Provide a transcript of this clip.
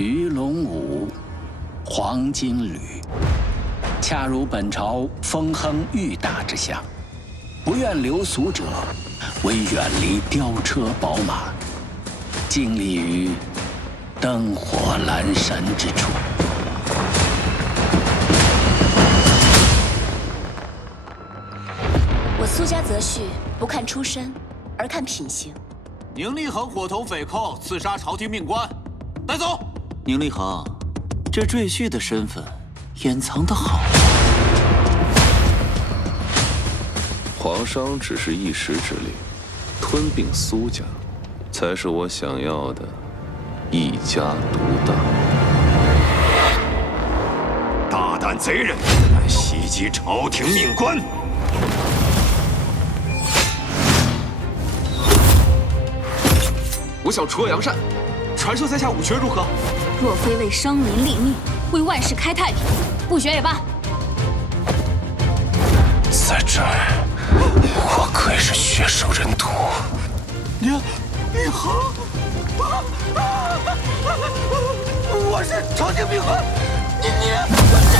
鱼龙舞，黄金缕，恰如本朝风亨裕大之相。不愿流俗者，唯远离雕车宝马，尽力于灯火阑珊之处。我苏家择婿不看出身，而看品行。宁立恒伙同匪寇刺杀朝廷命官，带走。宁立恒，这赘婿的身份掩藏得好。皇商只是一时之力，吞并苏家，才是我想要的一家独大。大胆贼人，敢袭击朝廷命官！我想除恶扬善，传授在下武学如何？若非为生民立命，为万世开太平，不学也罢。在这儿，我可以是血手人徒。立恒，我是朝廷命官，你。